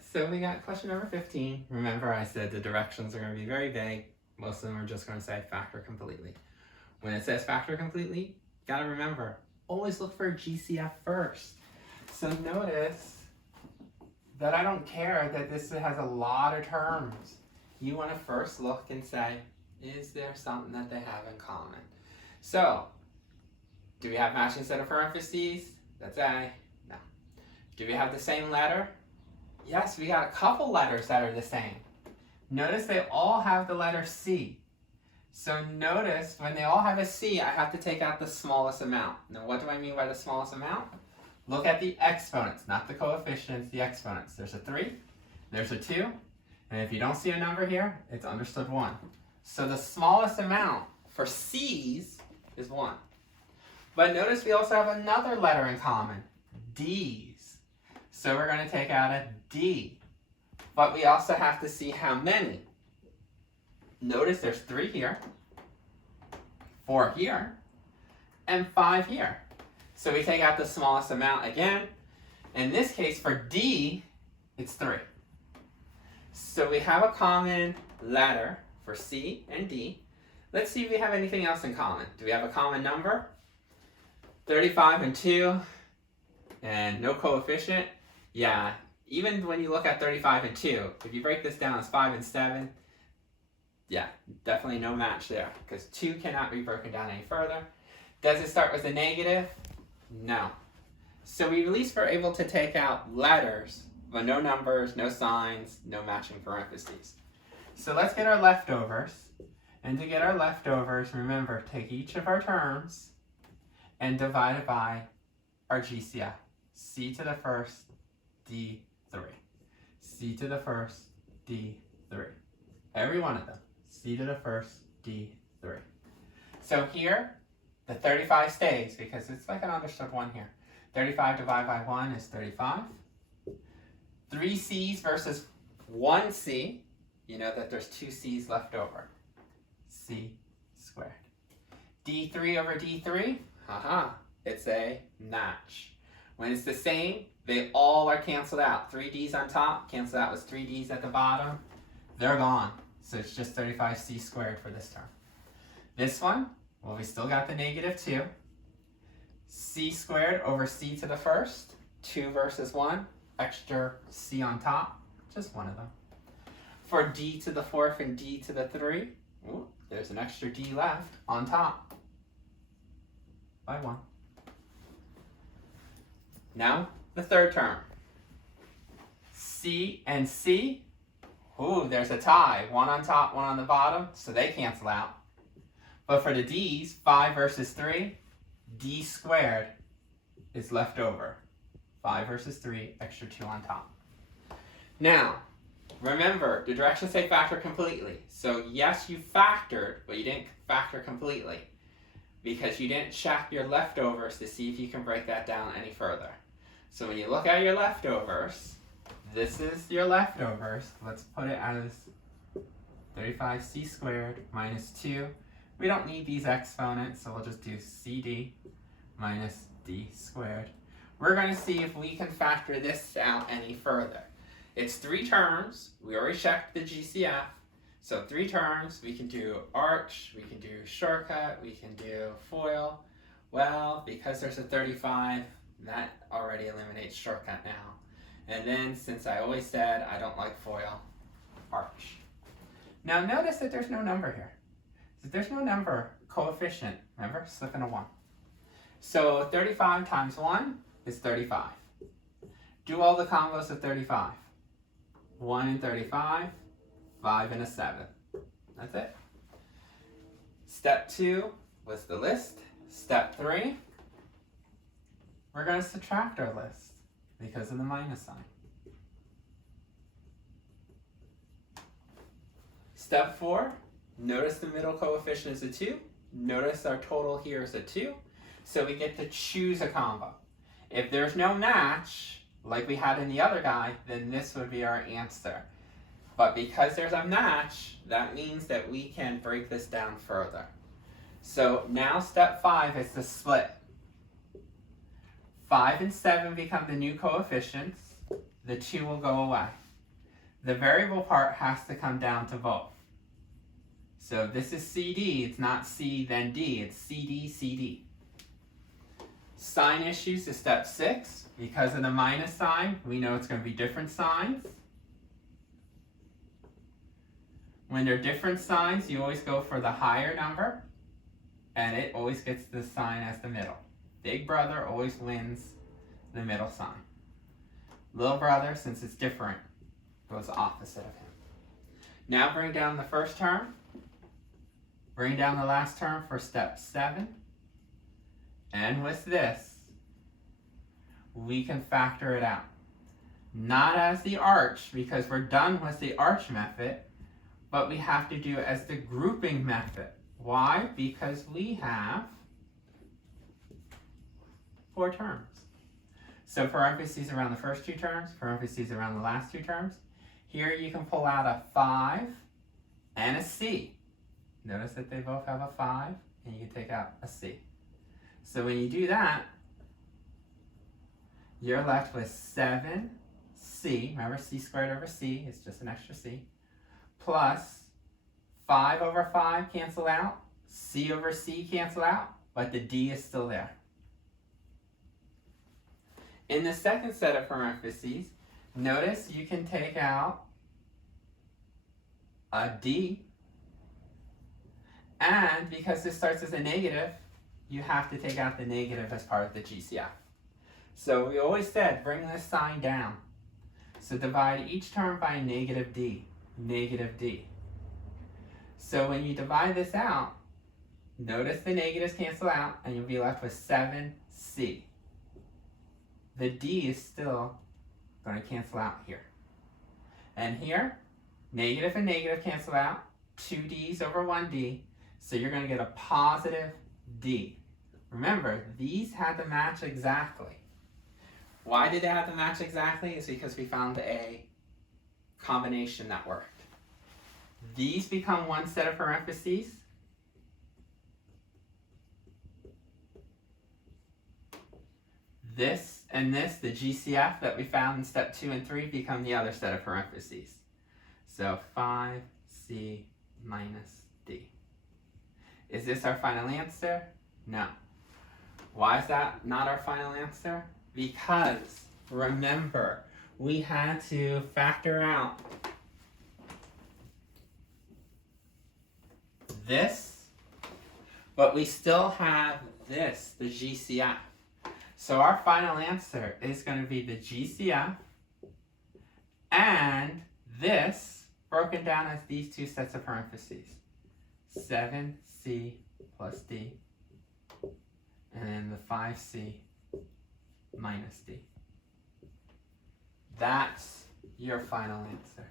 So we got question number 15. Remember I said the directions are going to be very vague. Most of them are just going to say factor completely. When it says factor completely, got to remember, always look for GCF first. So notice that I don't care that this has a lot of terms. You want to first look and say, is there something that they have in common? So, do we have matching set of parentheses? That's A. No. Do we have the same letter? Yes, we got a couple letters that are the same. Notice they all have the letter C. So notice when they all have a C, I have to take out the smallest amount. Now what do I mean by the smallest amount? Look at the exponents, not the coefficients, the exponents. There's a 3, there's a 2, and if you don't see a number here, it's understood 1. So the smallest amount for C's is 1. But notice we also have another letter in common, D's. So we're going to take out a D. But we also have to see how many. Notice there's 3 here, 4 here, and 5 here. So we take out the smallest amount again. In this case, for D, it's 3. So we have a common letter for C and D. Let's see if we have anything else in common. Do we have a common number? 35 and 2, and no coefficient. Yeah, even when you look at 35 and 2, if you break this down as 5 and 7, yeah, definitely no match there, because 2 cannot be broken down any further. Does it start with a negative? No. So we at least were able to take out letters, but no numbers, no signs, no matching parentheses. So let's get our leftovers. And to get our leftovers, remember, take each of our terms and divide it by our GCF. C to the first, D3. C to the first, D3. Every one of them. C to the first, D3. So here, the 35 stays because it's like an understood 1 here. 35 divided by 1 is 35. 3 C's versus 1 C. You know that there's 2 C's left over. C squared. D3 over D3, haha, it's a match. When it's the same, they all are canceled out. 3 D's on top, canceled out with 3 D's at the bottom. They're gone. So it's just 35C squared for this term. This one, well, we still got the negative 2. C squared over C to the first, 2 versus 1, extra C on top, just one of them. For D to the fourth and D to the 3, ooh, there's an extra D left on top by 1. Now, the third term. C and C, ooh, there's a tie. 1 on top, 1 on the bottom, so they cancel out. But for the D's, 5 versus 3, D squared is left over. 5 versus 3, extra 2 on top. Now, remember, the directions say factor completely. So yes, you factored, but you didn't factor completely because you didn't check your leftovers to see if you can break that down any further. So when you look at your leftovers, this is your leftovers. Let's put it as 35C squared minus 2. We don't need these exponents, so we'll just do CD minus D squared. We're going to see if we can factor this out any further. It's 3 terms. We already checked the GCF. So 3 terms, we can do arch, we can do shortcut, we can do FOIL. Well, because there's a 35, that already eliminates shortcut now. And then, since I always said I don't like FOIL, arch. Now notice that there's no number here. There's no number coefficient, remember? Slip in a 1. So 35 times 1 is 35. Do all the combos of 35. 1 and 35, 5 and a 7. That's it. Step 2 was the list. Step 3, we're going to subtract our list because of the minus sign. Step 4, notice the middle coefficient is a 2. Notice our total here is a 2. So we get to choose a combo. If there's no match, like we had in the other guy, then this would be our answer. But because there's a match, that means that we can break this down further. So now step 5 is the split. 5 and 7 become the new coefficients. the 2 will go away. The variable part has to come down to both. So this is CD, it's not C then D, it's CD, CD. Sign issues is step 6. Because of the minus sign, we know it's going to be different signs. When they're different signs, you always go for the higher number, and it always gets the sign as the middle. Big brother always wins the middle sign. Little brother, since it's different, goes opposite of him. Now bring down the first term. Bring down the last term for step 7. And with this, we can factor it out. Not as the arch, because we're done with the arch method, but we have to do it as the grouping method. Why? Because we have 4 terms. So parentheses around the first 2 terms, parentheses around the last 2 terms. Here you can pull out a 5 and a C. Notice that they both have a 5, and you can take out a C. So when you do that, you're left with 7C, remember C squared over C, it's just an extra C, plus 5 over 5 cancel out, C over C cancel out, but the D is still there. In the second set of parentheses, notice you can take out a D, and because this starts as a negative, you have to take out the negative as part of the GCF. So we always said, bring this sign down. So divide each term by negative D, negative D. So when you divide this out, notice the negatives cancel out, and you'll be left with 7C. The D is still going to cancel out here. And here, negative and negative cancel out, 2 D's over 1 D, so you're going to get a positive D. Remember, these had to match exactly. Why did they have to match exactly? It's because we found a combination that worked. These become one set of parentheses. This and this, the GCF that we found in step 2 and 3, become the other set of parentheses. So 5C minus D. Is this our final answer? No. Why is that not our final answer? Because, remember, we had to factor out this, but we still have this, the GCF. So our final answer is going to be the GCF and this broken down as these 2 sets of parentheses. 7C plus D, and then the 5C minus D. That's your final answer.